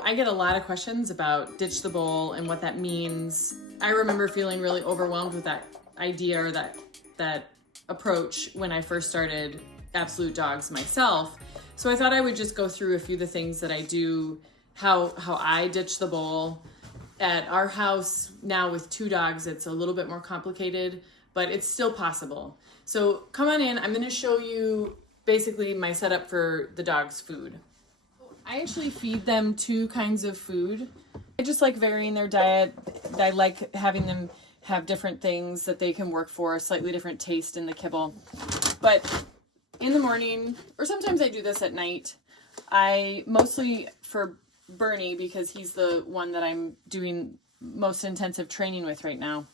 So I get a lot of questions about ditch the bowl and what that means. I remember feeling really overwhelmed with that idea or that approach when I first started Absolute Dogs myself. So I thought I would just go through a few of the things that I do, how I ditch the bowl. At our house now with 2 dogs, it's a little bit more complicated, but it's still possible. So come on in. I'm going to show you basically my setup for the dogs' food. I actually feed them 2 kinds of food. I just like varying their diet. I like having them have different things that they can work for, a slightly different taste in the kibble. But in the morning, or sometimes I do this at night, I mostly for Bernie, because he's the one that I'm doing most intensive training with right now.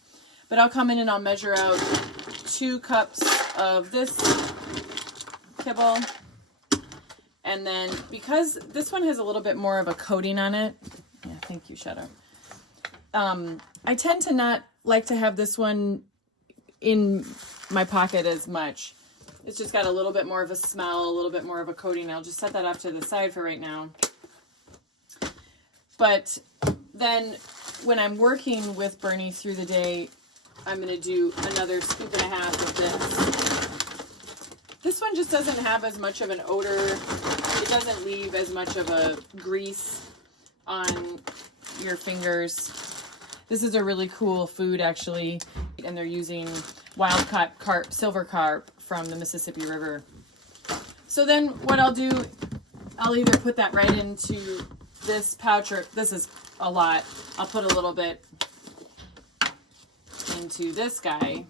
But I'll come in and I'll measure out 2 cups of this kibble. And then because this one has a little bit more of a coating on it, yeah, thank you, Shadow. I tend to not like to have this one in my pocket as much. It's just got a little bit more of a smell, a little bit more of a coating. I'll just set that off to the side for right now. But then when I'm working with Bernie through the day, I'm going to do another 1.5 scoops of this. This one just doesn't have as much of an odor. It doesn't leave as much of a grease on your fingers. This is a really cool food, actually, and they're using wild-caught carp, silver carp from the Mississippi River. So then what I'll do, I'll either put that right into this pouch, or this is a lot. I'll put a little bit into this guy,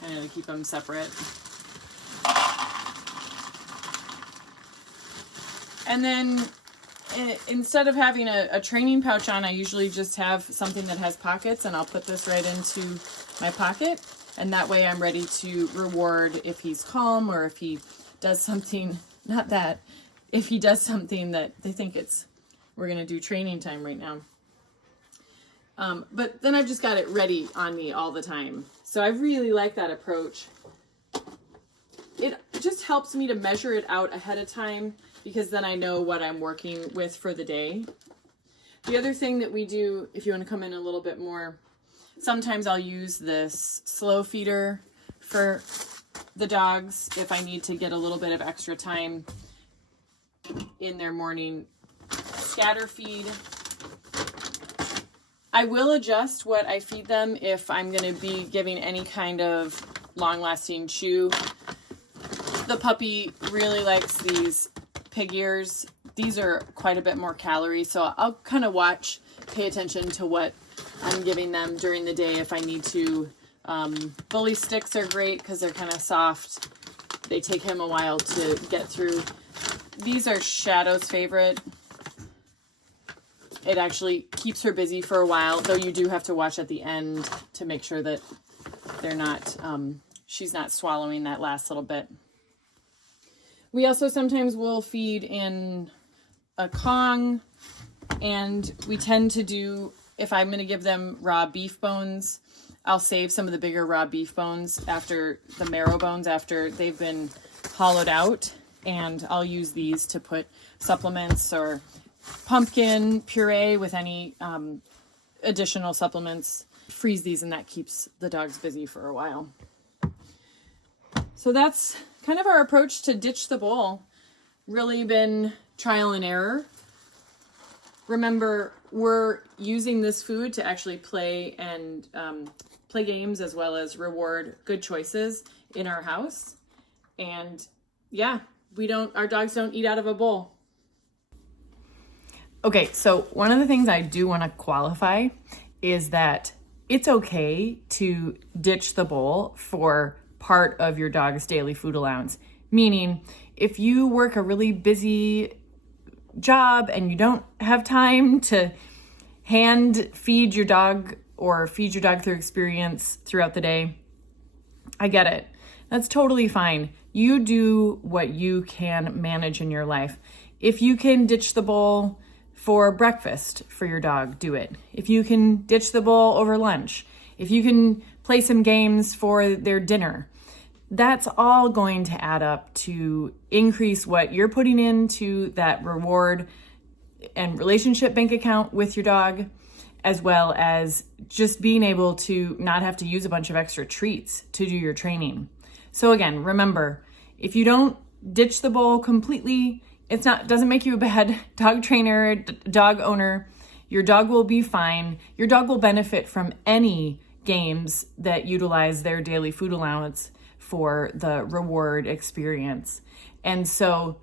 kind of to keep them separate. And then instead of having a training pouch on, I usually just have something that has pockets, and I'll put this right into my pocket. And that way I'm ready to reward if he's calm, or if he does something, if he does something that they think we're going to do training time right now. But then I've just got it ready on me all the time. So I really like that approach. It just helps me to measure it out ahead of time, because then I know what I'm working with for the day. The other thing that we do, if you want to come in a little bit more, sometimes I'll use this slow feeder for the dogs if I need to get a little bit of extra time in their morning scatter feed. I will adjust what I feed them if I'm going to be giving any kind of long-lasting chew. The puppy really likes these pig ears. These are quite a bit more calories, so I'll kind of pay attention to what I'm giving them during the day if I need to. Bully sticks are great because they're kind of soft. They take him a while to get through. These are Shadow's favorite. It actually keeps her busy for a while, though you do have to watch at the end to make sure that they're not, she's not swallowing that last little bit. We also sometimes will feed in a Kong, and we tend to do, if I'm going to give them raw beef bones, I'll save some of the bigger raw beef bones after the marrow bones, after they've been hollowed out, and I'll use these to put supplements or pumpkin puree with any additional supplements. Freeze these, and that keeps the dogs busy for a while. So that's kind of our approach to ditch the bowl. Really been trial and error. Remember, we're using this food to actually play and play games, as well as reward good choices in our house. And yeah, our dogs don't eat out of a bowl. Okay, so one of the things I do want to qualify is that it's okay to ditch the bowl for part of your dog's daily food allowance. Meaning, if you work a really busy job and you don't have time to hand feed your dog or feed your dog through experience throughout the day, I get it. That's totally fine. You do what you can manage in your life. If you can ditch the bowl for breakfast for your dog, do it. If you can ditch the bowl over lunch, if you can play some games for their dinner, that's all going to add up to increase what you're putting into that reward and relationship bank account with your dog, as well as just being able to not have to use a bunch of extra treats to do your training. So again, remember, if you don't ditch the bowl completely, doesn't make you a bad dog trainer, dog owner. Your dog will be fine. Your dog will benefit from any games that utilize their daily food allowance for the reward experience. And so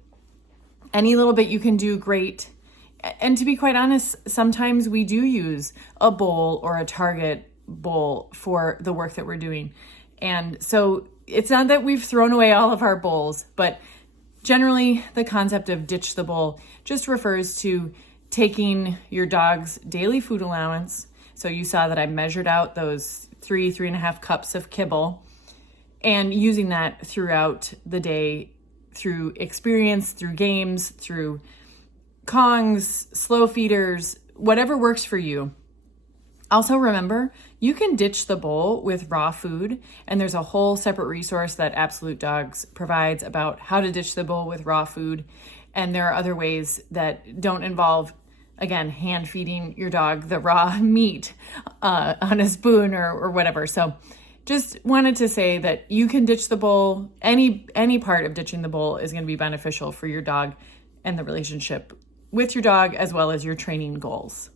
any little bit you can do, great. And to be quite honest, sometimes we do use a bowl or a target bowl for the work that we're doing. And so it's not that we've thrown away all of our bowls, but generally the concept of ditch the bowl just refers to taking your dog's daily food allowance. So you saw that I measured out those 3.5 cups of kibble, and using that throughout the day through experience, through games, through Kongs, slow feeders, whatever works for you. Also remember, you can ditch the bowl with raw food, and there's a whole separate resource that Absolute Dogs provides about how to ditch the bowl with raw food. And there are other ways that don't involve, again, hand feeding your dog the raw meat on a spoon or whatever. So just wanted to say that you can ditch the bowl. Any part of ditching the bowl is going to be beneficial for your dog and the relationship with your dog, as well as your training goals.